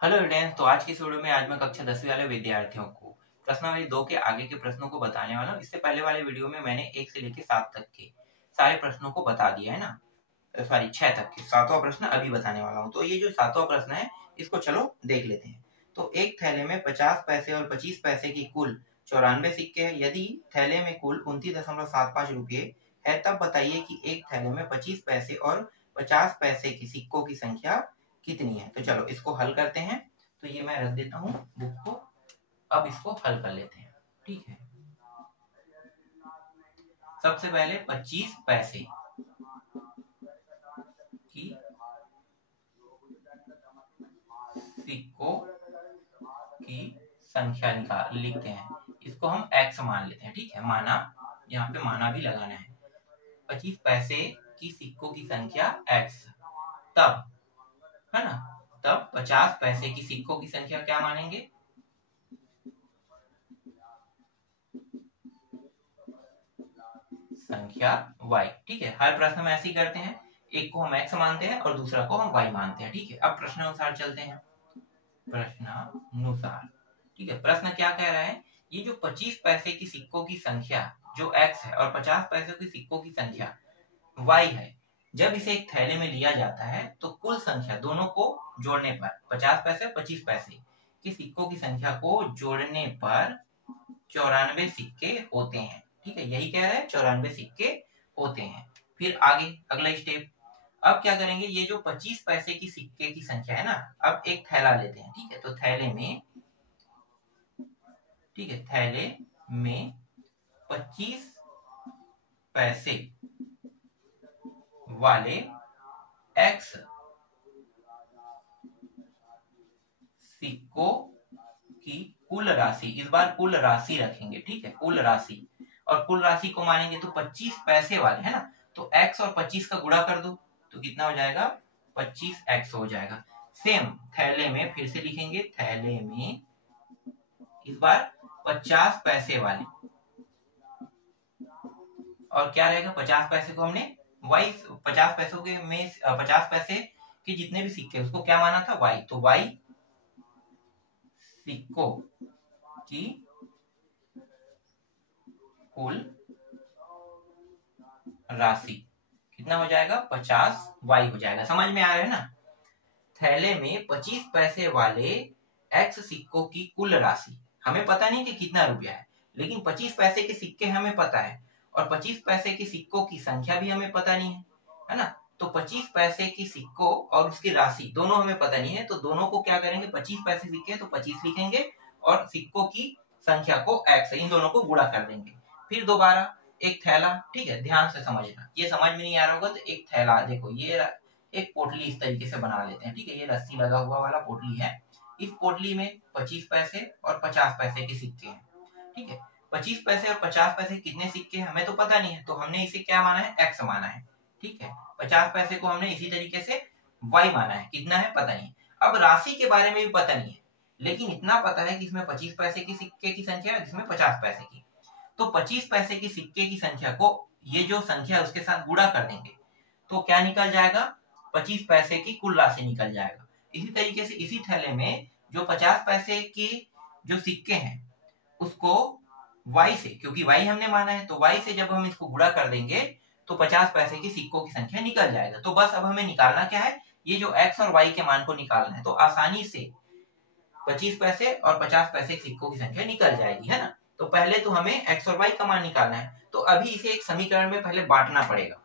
Hello students. तो आज की इस वीडियो में आज मैं कक्षा 10वीं वाले विद्यार्थियों को प्रश्नावली 2 के आगे के प्रश्नों को बताने वाला हूँ। इससे पहले वाले वीडियो में मैंने 1 से लेकर 7 तक के सारे प्रश्नों को बता दिया है ना। सॉरी 6 तक के, 7वां प्रश्न अभी बताने वाला हूँ। तो ये जो 7वां प्रश्न है इसको चलो देख लेते हैं। तो एक थैले में 50 पैसे और 25 पैसे की कुल 94 सिक्के हैं। यदि थैले में कुल 29.75 रुपये है तब बताइए कि एक थैले में 25 पैसे और 50 पैसे की सिक्कों की संख्या कितनी है। तो चलो इसको हल करते हैं। तो ये मैं रख देता हूँ बुक को। अब इसको हल कर लेते हैं। ठीक है, सबसे पहले 25 पैसे की सिक्कों की संख्या निकाल लिखते हैं। इसको हम x मान लेते हैं। ठीक है, माना, यहाँ पे माना भी लगाना है। 25 पैसे की सिक्कों की संख्या x, तब है ना, तब 50 पैसे की सिक्कों की संख्या क्या मानेंगे, संख्या y। ठीक है, हर प्रश्न में ऐसे ही करते हैं, एक को हम x मानते हैं और दूसरा को हम y मानते हैं। ठीक है, अब प्रश्नानुसार चलते हैं। प्रश्नानुसार, ठीक है, प्रश्न क्या कह रहा है, ये जो 25 पैसे की सिक्कों की संख्या जो x है और 50 पैसे की सिक्कों की संख्या y है, जब इसे एक थैले में लिया जाता है तो कुल संख्या दोनों को जोड़ने पर 50 पैसे 25 पैसे की सिक्कों की संख्या को जोड़ने पर 94 सिक्के होते हैं। ठीक है, यही कह रहा है, 94 सिक्के होते हैं। फिर आगे अगला स्टेप, अब क्या करेंगे, ये जो 25 पैसे की सिक्के की संख्या है ना, अब एक थैला लेते हैं। ठीक है, तो थैले में, ठीक है, थैले में 25 पैसे वाले x सिक्कों की कुल राशि, इस बार कुल राशि रखेंगे। ठीक है, कुल राशि, और कुल राशि को मानेंगे तो 25 पैसे वाले है ना, तो x और 25 का गुणा कर दो तो कितना हो जाएगा, 25x हो जाएगा। सेम थैले में फिर से लिखेंगे, थैले में इस बार 50 पैसे वाले, और क्या रहेगा, 50 पैसे को हमने y, 50 पैसों के में 50 पैसे के जितने भी सिक्के उसको क्या माना था, y, तो y सिक्कों की कुल राशि कितना हो जाएगा, 50y हो जाएगा। समझ में आ रहा है ना। थैले में 25 पैसे वाले x सिक्कों की कुल राशि, हमें पता नहीं कि कितना रुपया है, लेकिन 25 पैसे के सिक्के हमें पता है और 25 पैसे के सिक्कों की संख्या भी हमें पता नहीं है ना। तो 25 पैसे की सिक्कों और उसकी राशि दोनों हमें पता नहीं है, तो दोनों को क्या करेंगे, 25 पैसे सिक्के तो 25 लिखेंगे और सिक्कों की संख्या को x, इन दोनों को गुणा कर देंगे। फिर दोबारा एक थैला, ठीक है, ध्यान से समझना, ये समझ में नहीं आ रहा होगा तो एक थैला देखो, ये एक पोटली इस तरीके से बना लेते हैं। ठीक है, ये रस्सी लगा हुआ वाला पोटली है। इस पोटली में 25 पैसे और 50 पैसे के सिक्के हैं। ठीक है, 25 पैसे और 50 पैसे कितने सिक्के हमें तो पता नहीं है, तो हमने इसे क्या माना है, x माना है। ठीक है, 50 पैसे को हमने इसी तरीके से y माना है, कितना है पता नहीं। अब राशि के बारे में भी पता नहीं है, लेकिन इतना पता है कि इसमें 25 पैसे की सिक्के की संख्या है, इसमें 50 पैसे की। तो 25 पैसे की सिक्के की संख्या को ये जो संख्या उसके साथ गुणा कर देंगे तो क्या निकल जाएगा, 25 पैसे की कुल राशि निकल जाएगा। इसी तरीके से इसी थैले में जो 50 पैसे की जो सिक्के हैं उसको y से, क्योंकि y हमने माना है, तो y से जब हम इसको गुणा कर देंगे तो 50 पैसे की सिक्कों की संख्या निकल जाएगा। तो बस अब हमें निकालना क्या है, ये जो x और y के मान को निकालना है। तो आसानी से 25 पैसे और 50 पैसे सिक्कों की संख्या निकल जाएगी, है ना। तो पहले तो हमें x और y का मान निकालना है, तो अभी इसे एक समीकरण में पहले बांटना पड़ेगा।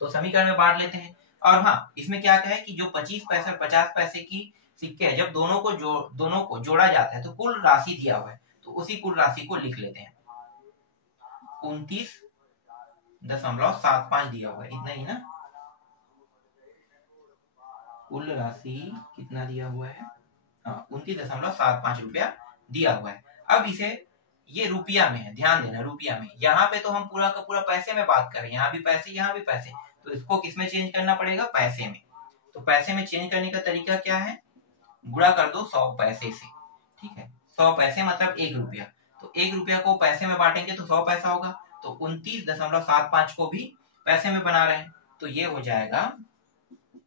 तो समीकरण में बांट लेते हैं। और हाँ, इसमें क्या कहा है कि जो 25 पैसे और 50 पैसे की सिक्के हैं, जब दोनों को जोड़ा जाता है तो कुल राशि दिया हुआ है, तो उसी कुल राशि को लिख लेते हैं। 29.75 दिया हुआ है, इतना ही ना, कुल राशि कितना दिया हुआ है, 29.75 रुपया दिया हुआ है। अब इसे, ये रुपया में है, ध्यान देना, रुपया में। यहाँ पे तो हम पूरा का पूरा पैसे में बात कर रहे हैं, यहाँ भी पैसे यहाँ भी पैसे, तो इसको किसमें चेंज करना पड़ेगा, पैसे में। तो पैसे में चेंज करने का तरीका क्या है, गुणा कर दो 100 पैसे से। ठीक है, 100 पैसे मतलब 1 रुपया, तो 1 रुपया को पैसे में बांटेंगे तो 100 पैसा होगा, तो 29.75 को भी पैसे में बना रहे हैं, तो ये हो जाएगा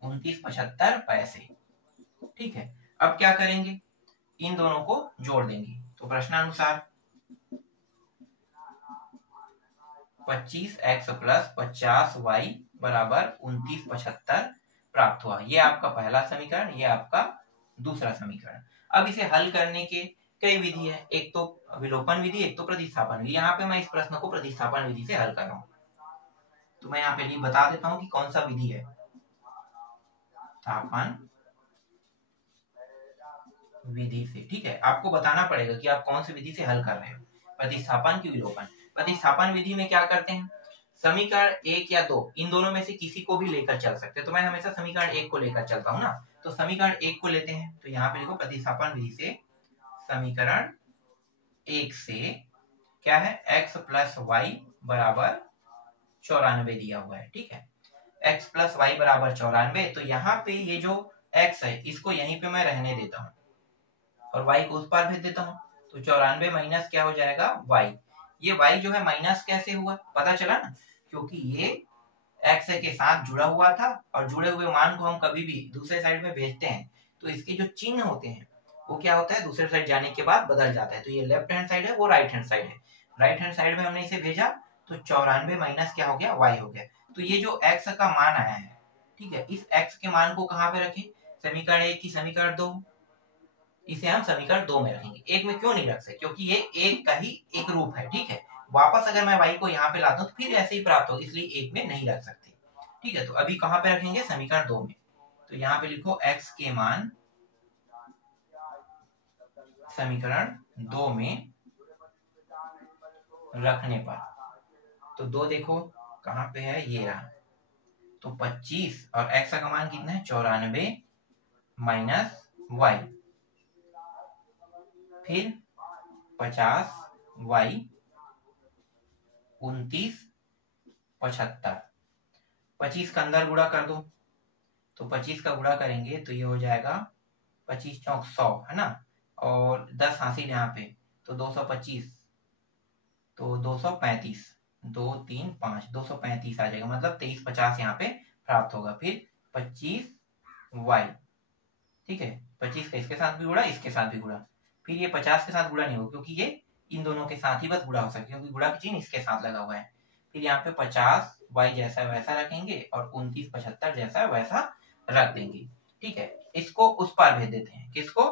29.75 पैसे। ठीक है, अब क्या करेंगे, इन दोनों को जोड़ देंगे। तो प्रश्नानुसार 25x प्लस 50y बराबर 2975 प्राप्त हुआ। ये आपका पहला समीकरण, ये आपका दूसरा समीकरण। अब इसे हल करने के कई विधि है, एक तो विलोपन विधि, एक तो प्रतिस्थापन विधि। यहाँ पे मैं इस प्रश्न को प्रतिस्थापन विधि से हल कर रहा हूँ, तो मैं यहाँ पे बता देता हूँ कि कौन सा विधि है। स्थापन विधि से, ठीक है, आपको बताना पड़ेगा कि आप कौन सी विधि से हल कर रहे हो, प्रतिस्थापन की विलोपन। प्रतिस्थापन विधि में क्या करते हैं, समीकरण 1 या 2 इन दोनों में से किसी को भी लेकर चल सकते हैं। तो मैं हमेशा समीकरण 1 को लेकर चलता हूँ ना, तो समीकरण 1 को लेते हैं। तो यहाँ पे लिखो प्रतिस्थापन विधि से समीकरण 1 से क्या है, x प्लस वाई बराबर 94 दिया हुआ है, ठीक है। x प्लस वाई बराबर 94, तो यहाँ पे ये जो x है इसको यहीं पे मैं रहने देता हूँ और y को उस पार भेज देता हूँ। तो 94 माइनस क्या हो जाएगा, y। ये y जो है माइनस कैसे हुआ, पता चला ना, क्योंकि ये x के साथ जुड़ा हुआ था और जुड़े हुए मान को हम कभी भी दूसरे साइड में भेजते हैं तो इसके जो चिन्ह होते हैं वो क्या होता है, दूसरे साइड जाने के बाद बदल जाता है। तो ये लेफ्ट हैंड साइड है, वो राइट हैंड साइड है। राइट हैंड साइड में हमने इसे भेजा तो 94 माइनस क्या हो गया, y हो गया। तो ये जो x का मान आया है, ठीक है, इस x के मान को कहाँ पे रखें, समीकरण 1 की समीकरण 2, इसे हम समीकरण 2 में रखेंगे। एक में क्यों नहीं रख सकते, क्योंकि ये एक का ही एक रूप है, ठीक है। वापस अगर मैं y को यहाँ पे लाता हूँ तो फिर ऐसे ही प्राप्त होगा, इसलिए एक में नहीं रख सकते, ठीक है। तो अभी कहाँ पे रखेंगे, समीकरण 2 में। तो यहाँ पे लिखो x के मान समीकरण 2 में रखने पर, तो 2 देखो कहाँ पे है, ये रहा। तो 25 और x का मान कितना है, 94 माइनस y, फिर 50 y 29 75, 25 का अंदर गुणा कर दो, तो 25 का गुणा करेंगे तो ये हो जाएगा 25 चौक 100, है ना, और 10 हासिल यहाँ पे, तो 225, तो 235, 2 3 5 235 आ जाएगा, मतलब 2350 यहाँ पे प्राप्त होगा। फिर 25y, ठीक है, 25 का इसके साथ भी गुणा, इसके साथ भी गुणा, फिर ये 50 के साथ गुणा नहीं होगा क्योंकि ये इन दोनों के साथ ही बस गुणा हो सकता है, क्योंकि गुणा का चिन्ह इसके साथ लगा हुआ है। फिर यहाँ पे 50 y जैसा वैसा रखेंगे और 29 75 जैसा वैसा रख देंगे, ठीक है। इसको उस पार भेज देते हैं, किसको,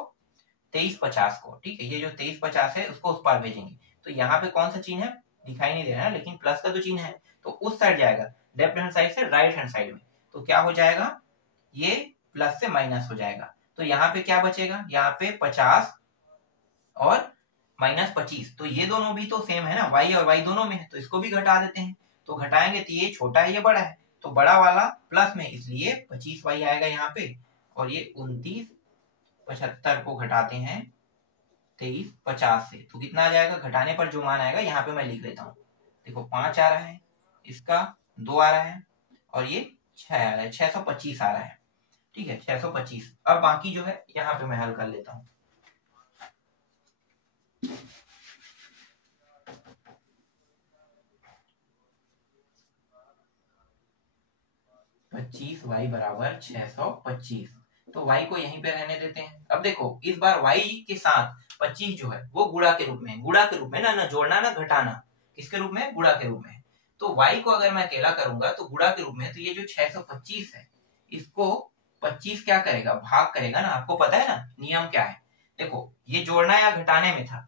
23 50 को, ठीक है। ये जो 23 50 है उसको उस पार भेजेंगे। तो यहाँ पे कौन सा चिन्ह है दिखाई नहीं दे रहा है, लेकिन प्लस का तो चिन्ह है, तो उस साइड जाएगा, लेफ्ट हैंड साइड से राइट हैंड साइड में। तो क्या हो जाएगा, ये प्लस से माइनस हो जाएगा। तो यहाँ पे क्या बचेगा, यहाँ पे 50 और माइनस 25, तो ये दोनों भी तो सेम है ना, y और y दोनों में है, तो इसको भी घटा देते हैं। तो घटाएंगे तो ये छोटा है ये बड़ा है, तो बड़ा वाला प्लस में, इसलिए 25y आएगा यहाँ पे, और ये 29 75 को घटाते हैं 23 50 से, तो कितना आ जाएगा, घटाने पर जो मान आएगा यहाँ पे मैं लिख लेता हूँ। देखो 5 आ रहा है, इसका 2 आ रहा है, और ये 6 आ रहा है, 625 आ रहा है, ठीक है, 625। अब बाकी जो है यहाँ पे मैं हल कर लेता हूँ। पच्चीस वाई बराबर 625, तो y को यहीं पे रहने देते हैं। अब देखो इस बार y के साथ 25 जो है वो गुणा के रूप में, गुणा के रूप में, ना जोड़ना ना घटाना, किसके रूप में, गुणा के रूप में। तो y को अगर मैं अकेला करूंगा तो गुणा के रूप में, तो ये जो 625 है इसको 25 क्या करेगा, भाग करेगा ना। आपको पता है ना नियम क्या है, देखो ये जोड़ना या घटाने में था,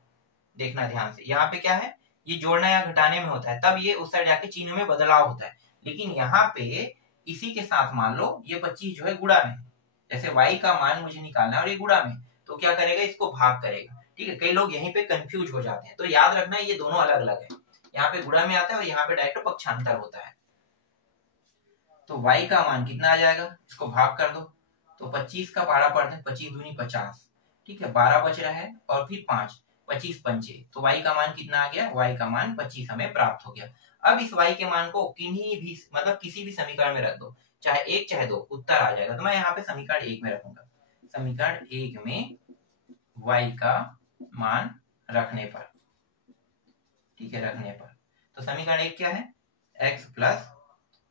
देखना ध्यान से, यहाँ पे क्या है, ये जोड़ना या घटाने में होता है, तब ये उस साइड जाके चिन्ह में बदलाव होता है। लेकिन यहाँ पे इसी के साथ मान लो ये 25 जो है गुणा में, जैसे y का मान मुझे निकालना है और ये गुणा में, तो क्या करेगा, इसको भाग करेगा, ठीक है। कई लोग यहीं पे कंफ्यूज हो जाते हैं, तो याद रखना ये दोनों अलग अलग है, यहाँ पे गुणा में आता है और यहाँ पे डायरेक्ट पक्षांतर होता है। तो y का मान कितना आ जाएगा, इसको भाग कर दो, तो 25 का पारा पढ़ते हैं, 25 दूनी 50, ठीक है, 12 बच रहा है और फिर 5, 25 पंचे, तो y का मान कितना आ गया, y का मान 25 हमें प्राप्त हो गया। अब इस y के मान को किन्हीं भी, मतलब किसी भी समीकरण में रख दो, चाहे 1 चाहे 2, उत्तर आ जाएगा। तो मैं यहाँ पे समीकरण 1 में रखूंगा, समीकरण 1 में y का मान रखने पर, ठीक है, रखने पर, तो समीकरण 1 क्या है, x प्लस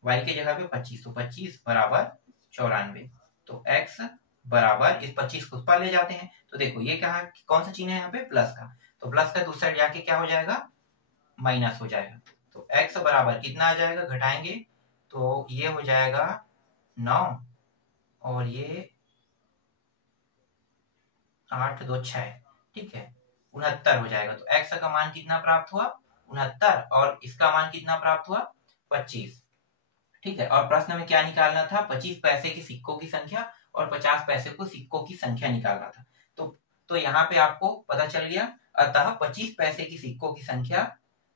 y के जगह पे 25, तो 25 बराबर 94, तो x बराबर इस 25 को उस पर ले जाते हैं, तो देखो ये क्या है, कौन सा चिन्ह है यहाँ पे, प्लस का, तो प्लस का दूसरा जाके क्या हो जाएगा, माइनस हो जाएगा। तो x बराबर कितना आ जाएगा, घटाएंगे तो ये हो जाएगा 9 और ये 8 2 6, ठीक है 69 हो जाएगा। तो x का मान कितना प्राप्त हुआ, 69, और इसका मान कितना प्राप्त हुआ, 25, ठीक है। और प्रश्न में क्या निकालना था, 25 पैसे के सिक्कों की संख्या और 50 पैसे को सिक्कों की संख्या निकालना था। तो यहाँ पे आपको पता चल गया, अतः 25 पैसे की सिक्कों की संख्या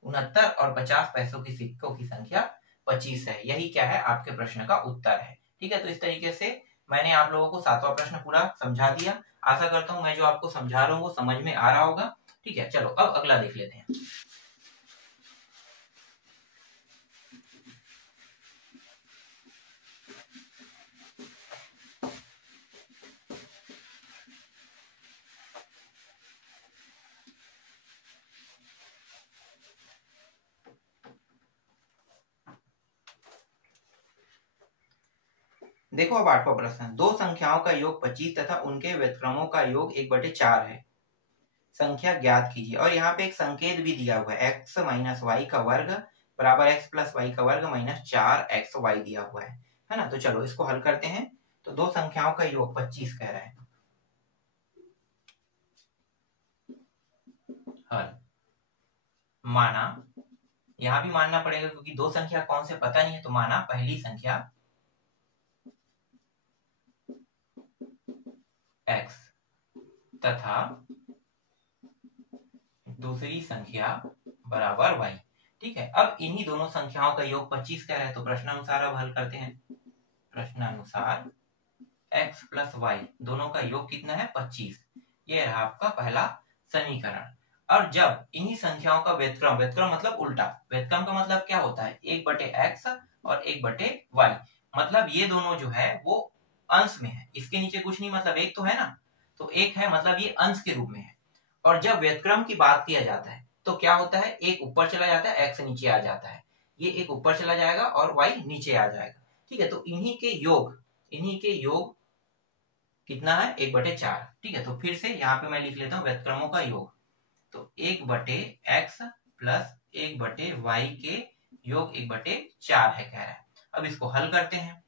69 और 50 पैसों की सिक्कों की संख्या 25 है। यही क्या है, आपके प्रश्न का उत्तर है, ठीक है। तो इस तरीके से मैंने आप लोगों को 7वां प्रश्न पूरा समझा दिया। आशा करता हूँ मैं जो आपको समझा रहा हूँ वो समझ में आ रहा होगा, ठीक है। चलो अब अगला देख लेते हैं। देखो अब 8वां प्रश्न, दो संख्याओं का योग 25 तथा उनके व्युत्क्रमों का योग 1/4 है, संख्या ज्ञात कीजिए। और यहाँ पे एक संकेत भी दिया हुआ है, x माइनस वाई का वर्ग बराबर x प्लस वाई का वर्ग माइनस 4xy दिया हुआ है ना। तो चलो इसको हल करते हैं। तो दो संख्याओं का योग 25 कह रहा है, हल माना, यहां भी मानना पड़ेगा क्योंकि दो संख्या कौन से पता नहीं है, तो माना पहली संख्या x तथा दूसरी संख्या बराबर y, ठीक है। अब इन्हीं दोनों संख्याओं का योग 25 कह रहा है, तो प्रश्नानुसार अब हल करते हैं। प्रश्नानुसार x प्लस वाई दोनों का योग कितना है, 25, ये रहा आपका पहला समीकरण। और जब इन्हीं संख्याओं का व्युत्क्रम, व्युत्क्रम मतलब उल्टा, व्युत्क्रम का मतलब क्या होता है, 1/x और 1/y, मतलब ये दोनों जो है वो अंश में है, इसके नीचे कुछ नहीं, मतलब एक तो है ना, तो एक है मतलब ये अंश के रूप में है। और जब व्युत्क्रम की बात किया जाता है तो क्या होता है, एक ऊपर चला जाता है, x नीचे आ जाता है, ये एक ऊपर चला जाएगा और y नीचे आ जाएगा, ठीक है। तो इन्हीं के योग कितना है, 1/4, ठीक है। तो फिर से यहाँ पे मैं लिख लेता हूँ व्युत्क्रमों का योग, तो 1/x प्लस 1/y के योग 1/4 है कह रहा है। अब इसको हल करते हैं।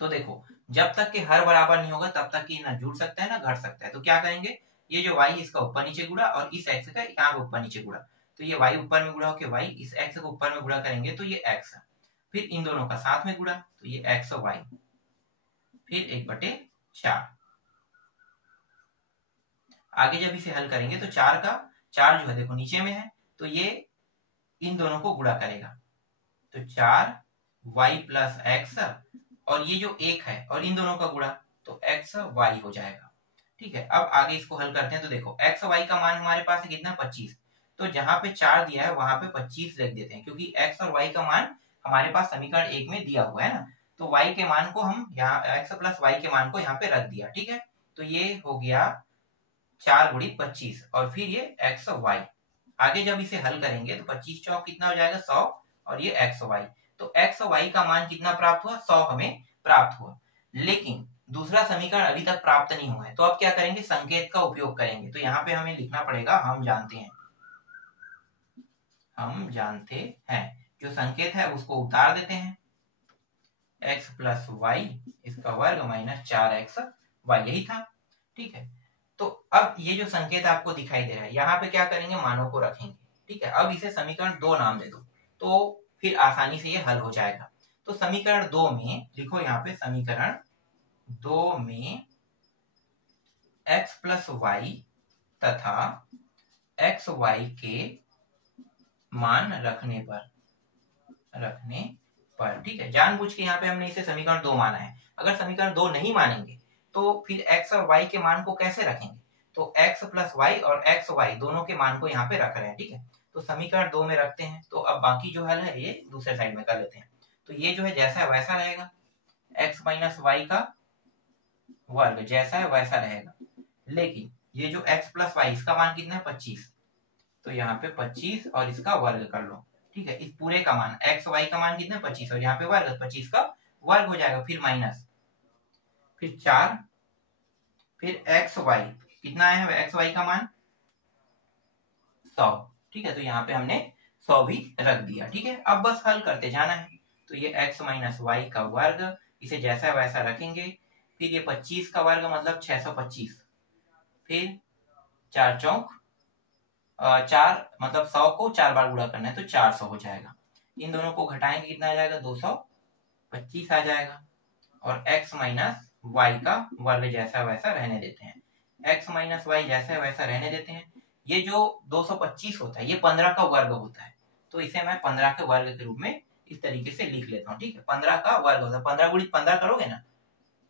तो देखो जब तक के हर बराबर नहीं होगा तब तक ये ना जुड़ सकता है ना घट सकता है। तो क्या करेंगे, ये जो y इसका ऊपर नीचे गुड़ा और इस x का यहाँ पे ऊपर नीचे गुड़ा, तो ये y ऊपर में गुड़ा होकर y, इस x को ऊपर में गुड़ा करेंगे तो ये x, फिर इन दोनों का साथ में गुड़ा तो ये x और y, फिर 1/4। आगे जब इसे हल करेंगे तो 4 जो है देखो नीचे में है, तो ये इन दोनों को गुणा करेगा, तो 4y प्लस एक्स, और ये जो एक है और इन दोनों का गुणा तो x y हो जाएगा, ठीक है। अब आगे इसको हल करते हैं। तो देखो x y का मान हमारे पास है कितना, 25, तो जहां पे 4 दिया है वहां पे 25 लिख देते हैं, क्योंकि x और y का मान हमारे पास समीकरण 1 में दिया हुआ है ना, तो y के मान को हम यहाँ x प्लस y के मान को यहाँ पे रख दिया, ठीक है। तो ये हो गया 4 × 25 और फिर ये x y। आगे जब इसे हल करेंगे तो 25 चौक कितना हो जाएगा, 100, और ये x y, तो x y का मान कितना प्राप्त हुआ, 100 हमें प्राप्त हुआ। लेकिन दूसरा समीकरण अभी तक प्राप्त नहीं हुआ है, तो अब क्या करेंगे, संकेत का उपयोग करेंगे। तो यहाँ पे हमें लिखना पड़ेगा हम जानते हैं, जो संकेत है उसको उतार देते हैं, x प्लस वाई इसका वर्ग माइनस 4x y, यही था, ठीक है। तो अब ये जो संकेत आपको दिखाई दे रहा है यहाँ पे क्या करेंगे, मानों को रखेंगे, ठीक है। अब इसे समीकरण 2 नाम दे दो, तो फिर आसानी से ये हल हो जाएगा। तो समीकरण 2 में लिखो, यहाँ पे समीकरण 2 में x प्लस वाई तथा एक्स वाई के मान रखने पर, ठीक है। जानबूझ के यहाँ पे हमने इसे समीकरण 2 माना है। अगर समीकरण 2 नहीं मानेंगे तो फिर x और y के मान को कैसे रखेंगे, तो x प्लस वाई और एक्स वाई दोनों के मान को यहाँ पे रख रहे हैं, ठीक है। तो समीकरण 2 में रखते हैं। तो अब बाकी जो हल है ये दूसरे साइड में कर लेते हैं। तो ये जो है जैसा है वैसा रहेगा, x माइनस वाई का वर्ग जैसा है वैसा रहेगा, लेकिन ये जो x प्लस वाई इसका मान कितना है, 25, तो यहाँ पे 25 और इसका वर्ग कर लो, ठीक है। इस पूरे का मान x y का मान कितना है, 25, और यहाँ पे वर्ग 25 का वर्ग हो जाएगा, फिर माइनस, फिर 4 फिर एक्स वाई कितना है, एक्स वाई का मान 100, ठीक है। तो यहाँ पे हमने 100 भी रख दिया, ठीक है। अब बस हल करते जाना है। तो ये x माइनस वाई का वर्ग, इसे जैसा वैसा रखेंगे। फिर ये 25 का वर्ग मतलब 625, फिर 4 चौक 4 मतलब 100 को 4 बार गुणा करना है तो 400 हो जाएगा। इन दोनों को घटाएंगे कितना आ जाएगा, 225 आ जाएगा। और x माइनस वाई का वर्ग जैसा वैसा रहने देते हैं, x माइनस वाई जैसा वैसा रहने देते हैं। ये जो 225 होता है ये 15 का वर्ग होता है, तो इसे मैं 15 के वर्ग के रूप में इस तरीके से लिख लेता हूँ, ठीक है। 15 का वर्ग होता है, 15 गुणित 15 करोगे ना,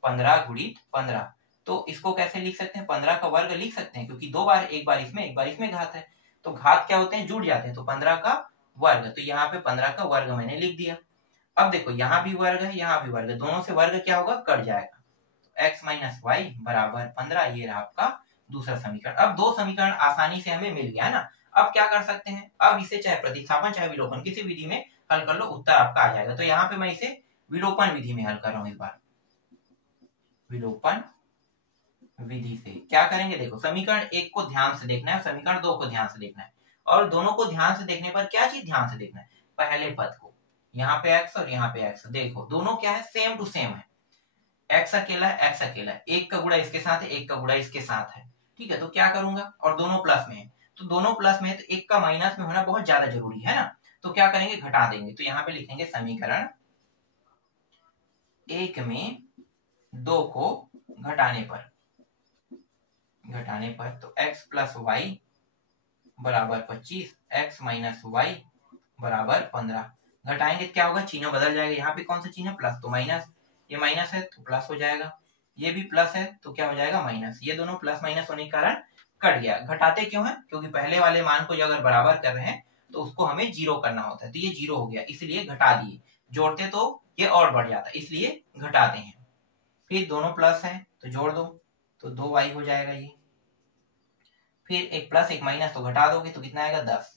15 गुणित 15, तो इसको कैसे लिख सकते हैं, 15 का वर्ग लिख सकते हैं, क्योंकि दो बार, एक बार इसमें घात है, तो घात क्या होते हैं, जुड़ जाते हैं, तो 15 का वर्ग। तो यहाँ पे 15 का वर्ग मैंने लिख दिया। अब देखो यहाँ भी वर्ग है, यहाँ भी वर्ग है, दोनों से वर्ग क्या होगा, कट जाएगा। तो x माइनस वाई बराबर 15, ये रहा आपका दूसरा समीकरण। अब दो समीकरण आसानी से हमें मिल गया ना। अब क्या कर सकते हैं, अब इसे चाहे प्रतिस्थापन चाहे विलोपन किसी विधि में हल कर लो, उत्तर आपका आ जाएगा। तो यहाँ पे मैं इसे विलोपन विधि में हल कर रहा हूँ। इस बार विलोपन विधि से क्या करेंगे, देखो समीकरण 1 को ध्यान से देखना है, समीकरण 2 को ध्यान से देखना है, और दोनों को ध्यान से देखने पर क्या चीज ध्यान से देखना है, पहले पद को, यहाँ पे x और यहाँ पे x, देखो दोनों क्या है, सेम टू सेम है। x अकेला है, x अकेला है, एक का गुणा इसके साथ है, एक का गुणा इसके साथ है, ठीक है। तो क्या करूंगा, और दोनों प्लस में है, तो दोनों प्लस में है, तो एक का माइनस में होना बहुत ज्यादा जरूरी है ना। तो क्या करेंगे, घटा देंगे। तो यहाँ पे लिखेंगे समीकरण 1 में 2 को घटाने पर तो x प्लस वाई बराबर 25, x माइनस वाई बराबर 15। घटाएंगे क्या होगा, चिन्ह बदल जाएगा, यहाँ पे कौन सा चिन्ह है, प्लस, तो माइनस, ये माइनस है तो प्लस हो जाएगा, ये भी प्लस है तो क्या हो जाएगा, माइनस। ये दोनों प्लस माइनस होने के कारण कट गया। घटाते क्यों है, क्योंकि पहले वाले मान को अगर बराबर कर रहे हैं तो उसको हमें जीरो करना होता है, तो ये जीरो हो गया, इसलिए घटा दिए। जोड़ते तो ये और बढ़ जाता, इसलिए घटाते हैं। फिर दोनों प्लस है तो जोड़ दो, तो 2y हो जाएगा ये। फिर एक प्लस एक माइनस, तो घटा दोगे तो कितना आएगा, 10।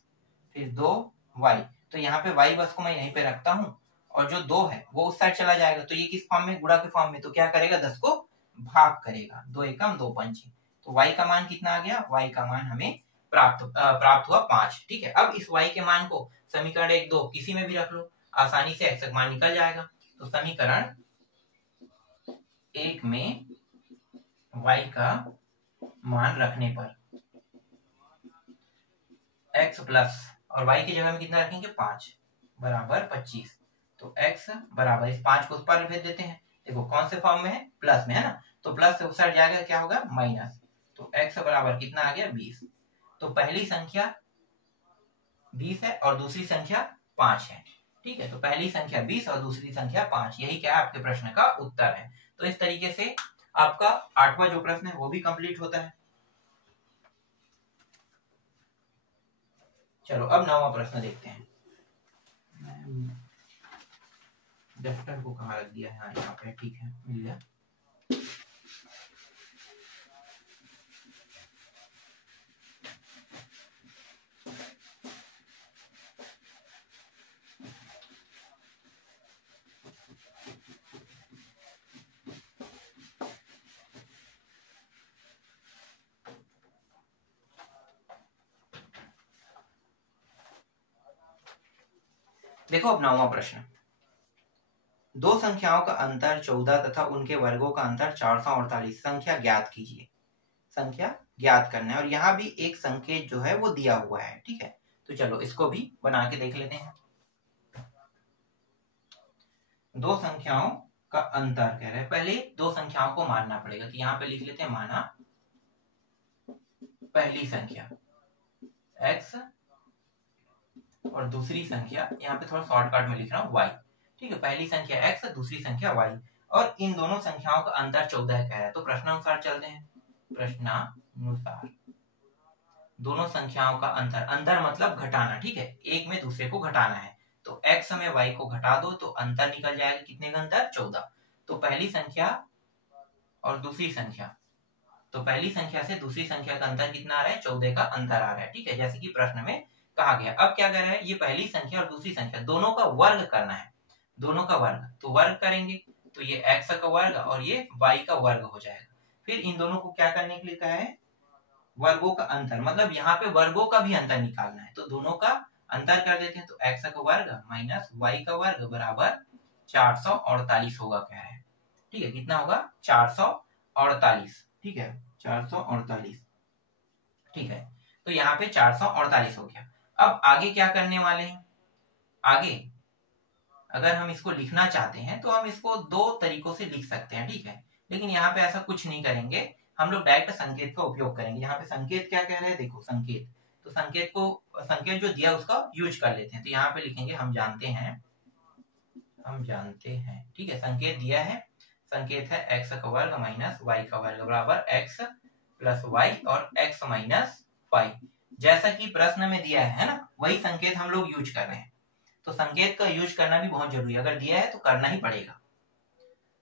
फिर 2y, तो यहाँ पे y बस को मैं यहीं पे रखता हूँ, और जो 2 है वो उस साइड चला जाएगा, तो ये किस फॉर्म में, गुणा के फॉर्म में, तो क्या करेगा, 10 को भाग करेगा, 2 एकम 2 पंचे, तो y का मान कितना आ गया, y का मान हमें प्राप्त हुआ 5, ठीक है। अब इस y के मान को समीकरण 1 2 किसी में भी रख लो, आसानी से x का मान निकल जाएगा। तो समीकरण 1 में y का मान रखने पर x प्लस, और y की जगह में कितना रखेंगे, 5 बराबर 25, तो x बराबर, इस 5 को उस पर भेज देते हैं, देखो कौन से फॉर्म में है, प्लस में है ना, तो प्लस से उस साइड जाएगा, क्या होगा, माइनस, तो x बराबर कितना आ गया, 20। तो पहली संख्या 20 है और दूसरी संख्या 5 है, ठीक है। तो पहली संख्या 20 और दूसरी संख्या 5, यही क्या है, आपके प्रश्न का उत्तर है। तो इस तरीके से आपका 8वां जो प्रश्न है वो भी कंप्लीट होता है। चलो अब 9वां प्रश्न देखते हैं। दफ्तर को कहाँ रख दिया है, हाँ यहाँ पे, ठीक है, मिल गया। देखो अब 9वां प्रश्न, दो संख्याओं का अंतर 14 तथा उनके वर्गों का अंतर 448, संख्या ज्ञात कीजिए। संख्या ज्ञात करना है, और यहाँ भी एक संकेत जो है वो दिया हुआ है, ठीक है। तो चलो इसको भी बना के देख लेते हैं। दो संख्याओं का अंतर कह रहे हैं, पहले दो संख्याओं को मानना पड़ेगा, तो यहाँ पे लिख लेते हैं, माना पहली संख्या x और दूसरी संख्या, यहाँ पे थोड़ा शॉर्टकट में लिख रहा हूँ, y, ठीक है। पहली संख्या x, दूसरी संख्या y, और इन दोनों संख्याओं का अंतर 14 कह रहा है। तो प्रश्नानुसार चलते हैं। प्रश्नानुसार दोनों संख्याओं का अंतर, अंतर मतलब घटाना, ठीक है, एक में दूसरे को घटाना है, तो x में y को घटा दो तो अंतर निकल जाएगा, कितने का अंतर, 14। तो पहली संख्या और दूसरी संख्या, तो पहली संख्या से दूसरी संख्या का अंतर कितना आ रहा है, 14 का अंतर आ रहा है, ठीक है, जैसे कि प्रश्न में कहा गया। अब क्या कर रहा है, ये पहली संख्या और दूसरी संख्या दोनों का वर्ग करना है, दोनों का वर्ग, तो वर्ग करेंगे तो ये x का वर्ग और ये y का वर्ग हो जाएगा। फिर इन दोनों को क्या करने के लिए कहा है, वर्गों का अंतर, मतलब यहाँ पे वर्गों का भी अंतर निकालना है, तो दोनों का अंतर कर देते हैं। तो x का वर्ग माइनस y का वर्ग बराबर 448 होगा, क्या है, ठीक है, कितना होगा 448, ठीक है 448, ठीक है, तो यहाँ पे 448 हो गया। अब आगे क्या करने वाले हैं, आगे अगर हम इसको लिखना चाहते हैं तो हम इसको दो तरीकों से लिख सकते हैं, ठीक है, लेकिन यहाँ पे ऐसा कुछ नहीं करेंगे, हम लोग डायरेक्ट संकेत का उपयोग करेंगे। यहाँ पे संकेत क्या कह रहे हैं, देखो संकेत, तो संकेत जो दिया उसका यूज कर लेते हैं। तो यहाँ पे लिखेंगे हम जानते हैं, ठीक है, संकेत दिया है, संकेत है x का वर्ग माइनस y का वर्ग बराबर x प्लस y और x माइनस y, जैसा कि प्रश्न में दिया है ना, वही संकेत हम लोग यूज कर रहे हैं। तो संकेत का यूज करना भी बहुत जरूरी है, अगर दिया है तो करना ही पड़ेगा।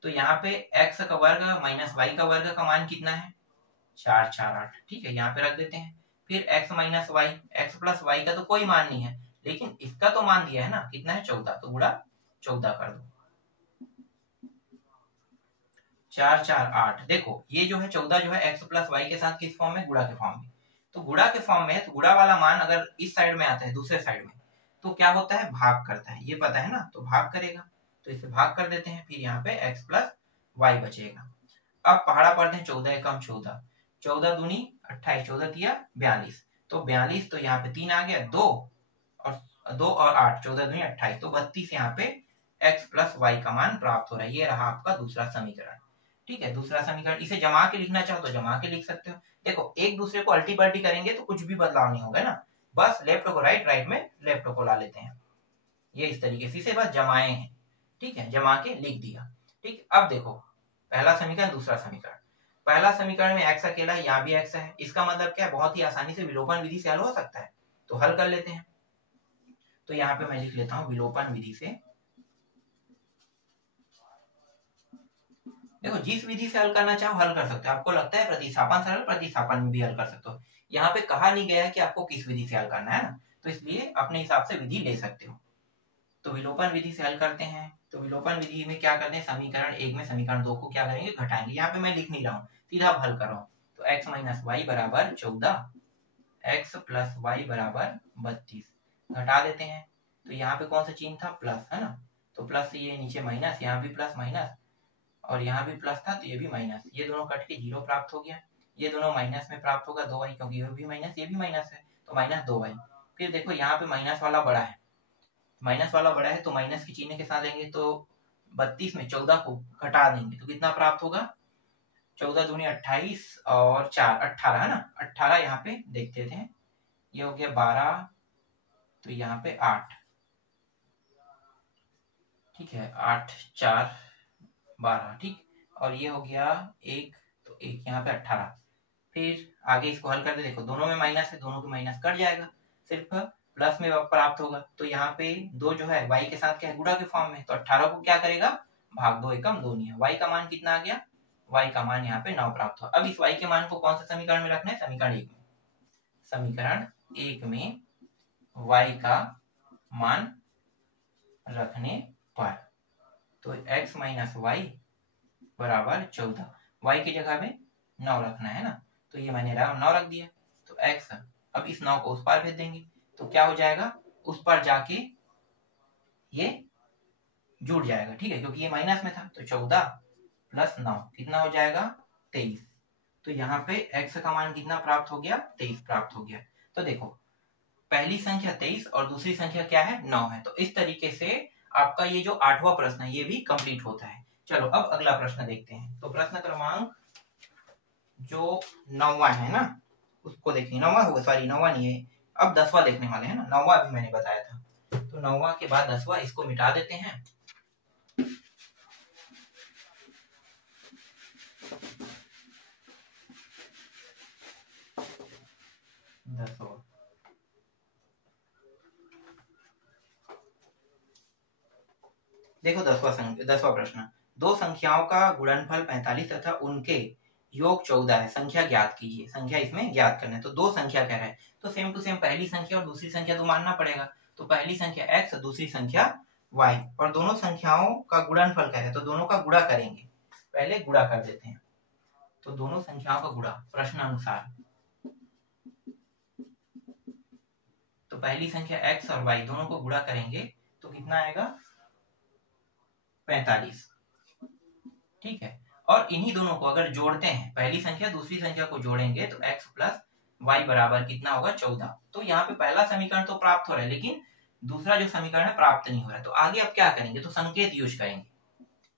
तो यहाँ पे x का वर्ग माइनस y का वर्ग का मान कितना है, 448, ठीक है, यहाँ पे रख देते हैं। फिर x minus y, x plus y का तो कोई मान नहीं है, लेकिन इसका तो मान दिया है ना, कितना है 14, तो गुणा 14 कर दो, 4 4 8। देखो ये जो है 14 जो है x प्लस वाई के साथ किस फॉर्म में, गुणा के फॉर्म में, तो गुणा के फॉर्म में है, तो गुणा वाला मान अगर इस साइड में आता है दूसरे साइड में तो क्या होता है, भाग करता है, ये पता है ना, तो भाग करेगा, तो इसे भाग कर देते हैं, फिर यहाँ पे x प्लस वाई बचेगा। अब पहाड़ा पढ़ते हैं, 14 एकम 14, 14 दूनी 28, 14 तिया 42, तो 42, तो यहाँ पे 3 आ गया, 2 और 8, 14 दूनी 28, तो 32 यहाँ पे x प्लस वाई का मान प्राप्त हो रहा है। ये रहा आपका दूसरा समीकरण, ठीक है, दूसरा समीकरण। इसे जमा के लिखना चाहो तो जमा के लिख सकते हो। देखो एक दूसरे को अल्टी पल्टी करेंगे तो कुछ भी बदलाव नहीं होगा ना, बस लेफ्ट को राइट, राइट में लेफ्ट को ला लेते हैं, ये इस तरीके से इसे बस जमाए हैं, ठीक है, जमा के लिख दिया, ठीक। अब देखो पहला समीकरण, दूसरा समीकरण, पहला समीकरण में x अकेला है, यहाँ भी x है, इसका मतलब क्या है, बहुत ही आसानी से विलोपन विधि से हल हो सकता है, तो हल कर लेते हैं। तो यहाँ पे मैं लिख लेता हूँ विलोपन विधि से, देखो जिस विधि से हल करना चाहो हल कर सकते हो, आपको लगता है प्रतिस्थापन सरल, प्रतिस्थापन में भी हल कर सकते हो, यहाँ पे कहा नहीं गया है कि आपको किस विधि से हल करना है ना, तो इसलिए अपने हिसाब से विधि ले सकते हो। तो विलोपन विधि से हल करते हैं, तो विलोपन विधि में क्या करते हैं, समीकरण 1 में समीकरण 2 को क्या करेंगे, घटाएंगे, यहाँ पे मैं लिख नहीं रहा हूँ, सीधा हल कर रहा हूँ। तो x माइनस वाई बराबर 14, x प्लस वाई बराबर 32, घटा देते हैं, तो यहाँ पे कौन सा चिन्ह था, प्लस है ना, तो प्लस से ये नीचे माइनस, यहाँ भी प्लस माइनस, और यहाँ भी प्लस था तो ये भी माइनस, ये दोनों कट के 0 प्राप्त हो गया, ये दोनों माइनस में प्राप्त होगा 2y, क्योंकि ये भी माइनस, ये भी माइनस है, तो माइनस 2y। फिर देखो यहाँ पे माइनस वाला बड़ा है, माइनस वाला बड़ा है तो माइनस के चिन्ह के साथ देंगे, तो 32 में 14 को घटा देंगे तो कितना प्राप्त होगा, 14 दूनी 28 और 4 18 है ना, 18 यहाँ पे देखते थे, ये हो गया 12, तो यहाँ पे 8, ठीक है, 8 4 12, ठीक, और ये हो गया 1, तो 1 यहाँ पे 18। फिर आगे इसको हल कर दे, देखो दोनों में माइनस है, दोनों को माइनस कट जाएगा, सिर्फ प्लस में प्राप्त होगा, तो यहाँ पे 2 जो है y के साथ क्या है, गुणा के फॉर्म में, तो 18 को क्या करेगा, भाग 2 एकम 2 नहीं है, y का मान कितना आ गया, y का मान यहाँ पे 9 प्राप्त हुआ। अब इस y के मान को कौन सा समीकरण में रखना है, समीकरण 1 में, समीकरण 1 में y का मान रखने पर, तो x माइनस वाई बराबर 14, y की जगह में 9 रखना है ना, तो ये मैंने 9 रख दिया, तो x, अब इस 9 को उस पार भेज देंगे, तो क्या हो जाएगा, उस पर जाके ये जुड़ जाएगा, ठीक है, क्योंकि ये माइनस में था, तो 14 प्लस 9 कितना हो जाएगा, 23, तो यहाँ पे x का मान कितना प्राप्त हो गया, 23 प्राप्त हो गया। तो देखो पहली संख्या 23 और दूसरी संख्या क्या है, 9 है, तो इस तरीके से आपका ये जो 8वां प्रश्न है ये भी कंप्लीट होता है। चलो अब अगला प्रश्न देखते हैं, तो प्रश्न क्रमांक जो 9वां है ना उसको देखिए, 9वां होगा, सॉरी 9वां नहीं है, अब 10वां देखने वाले हैं ना, 9वां भी मैंने बताया था, तो 9वां के बाद 10वां, इसको मिटा देते हैं। देखो 10वां प्रश्न, दो संख्याओं का गुणनफल 45 तथा उनके योग 14 है, संख्या ज्ञात कीजिए, संख्या इसमें ज्ञात करना है, तो दो संख्या कह रहा है, तो सेम टू सेम पहली संख्या और दूसरी संख्या तो मानना पड़ेगा, तो पहली संख्या x, दूसरी संख्या y, और दोनों संख्याओं का गुणनफल कह रहे हैं, तो दोनों का गुणा करेंगे, पहले गुणा कर देते हैं, तो दोनों संख्याओं का गुणा प्रश्न अनुसार, तो पहली संख्या x और y दोनों को गुणा करेंगे तो कितना आएगा 45। ठीक है, और इन्हीं दोनों को अगर जोड़ते हैं, पहली संख्या दूसरी संख्या को जोड़ेंगे तो x प्लस y बराबर कितना होगा 14। तो यहाँ पे पहला समीकरण तो प्राप्त हो रहा है लेकिन दूसरा जो समीकरण है प्राप्त नहीं हो रहा है। तो आगे अब क्या करेंगे, तो संकेत यूज करेंगे।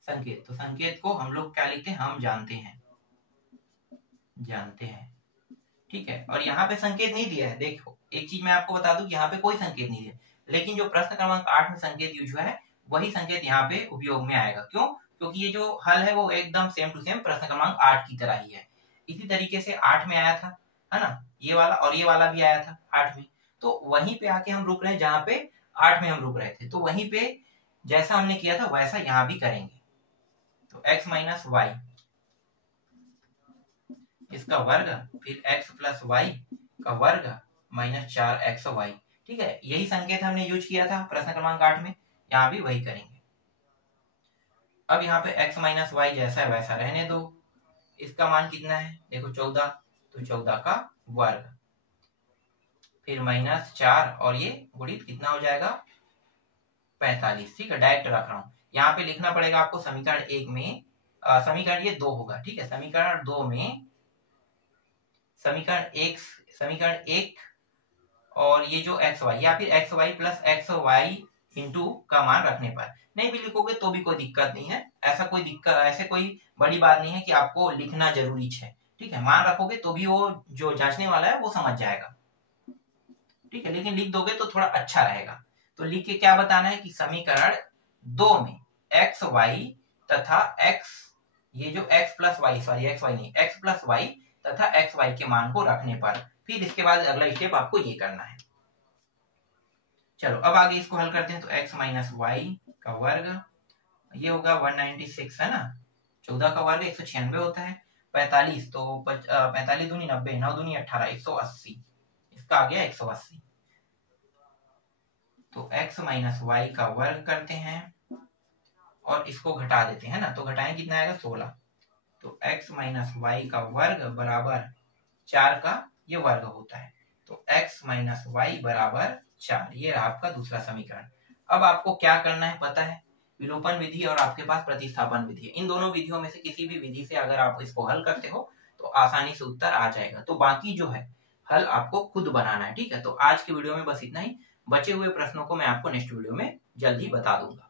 संकेत, तो संकेत को हम लोग क्या लिखते हैं, हम जानते हैं। ठीक है, और यहाँ पे संकेत नहीं दिया है। देखो एक चीज मैं आपको बता दूं, यहाँ पे कोई संकेत नहीं दिया, लेकिन जो प्रश्न क्रमांक 8 में संकेत यूज हुआ है वही संकेत यहाँ पे उपयोग में आएगा। क्यों? क्योंकि ये जो हल है वो एकदम सेम टू सेम प्रश्न क्रमांक 8 की तरह ही है। इसी तरीके से 8 में आया था, है ना, ये वाला और ये वाला भी आया था 8 में। तो वहीं पे आके हम रुक रहे हैं जहां पे 8 में हम रुक रहे थे। तो वहीं पे जैसा हमने किया था वैसा यहाँ भी करेंगे। तो x माइनस वाई इसका वर्ग, फिर x प्लस वाई का वर्ग माइनस 4xy। ठीक है, यही संकेत हमने यूज किया था प्रश्न क्रमांक 8 में, यहाँ भी वही करेंगे। अब यहाँ पे x माइनस वाई जैसा है वैसा रहने दो। इसका मान कितना है, देखो 14, तो 14 का वर्ग, फिर माइनस 4 और ये गुणित कितना हो जाएगा 45। ठीक है, डायरेक्ट रख रहा हूं। यहाँ पे लिखना पड़ेगा आपको समीकरण 1 में, समीकरण ये 2 होगा। ठीक है, समीकरण 2 में समीकरण 1 और ये जो एक्स वाई या फिर x y plus x y into का मान रखने पर, नहीं भी लिखोगे तो भी कोई दिक्कत नहीं है। ऐसे कोई बड़ी बात नहीं है कि आपको लिखना जरूरी है। ठीक है, मान रखोगे तो भी वो जो जांचने वाला है वो समझ जाएगा। ठीक है, लेकिन लिख दोगे तो थोड़ा अच्छा रहेगा। तो लिख के क्या बताना है कि समीकरण 2 में एक्स वाई तथा एक्स, ये जो x plus y, sorry x y नहीं, एक्स प्लस वाई तथा एक्स वाई के मान को रखने पर, फिर इसके बाद अगला स्टेप आपको ये करना है। चलो अब आगे इसको हल करते हैं। तो x माइनस वाई का वर्ग, ये होगा 196, है ना, 14 का वर्ग 196 होता है, 45 तो 45 दूनी 90, 9 दूनी 18, 180, इसका आ गया 180। तो x माइनस वाई का वर्ग करते हैं और इसको घटा देते हैं ना, तो घटाएं कितना आएगा 16। तो x माइनस वाई का वर्ग बराबर 4 का ये वर्ग होता है। तो x माइनस वाई बराबर 4, ये रहा आपका दूसरा समीकरण। अब आपको क्या करना है पता है, विलोपन विधि और आपके पास प्रतिस्थापन विधि है। इन दोनों विधियों में से किसी भी विधि से अगर आप इसको हल करते हो तो आसानी से उत्तर आ जाएगा। तो बाकी जो है हल आपको खुद बनाना है। ठीक है, तो आज की वीडियो में बस इतना ही। बचे हुए प्रश्नों को मैं आपको नेक्स्ट वीडियो में जल्दी बता दूंगा।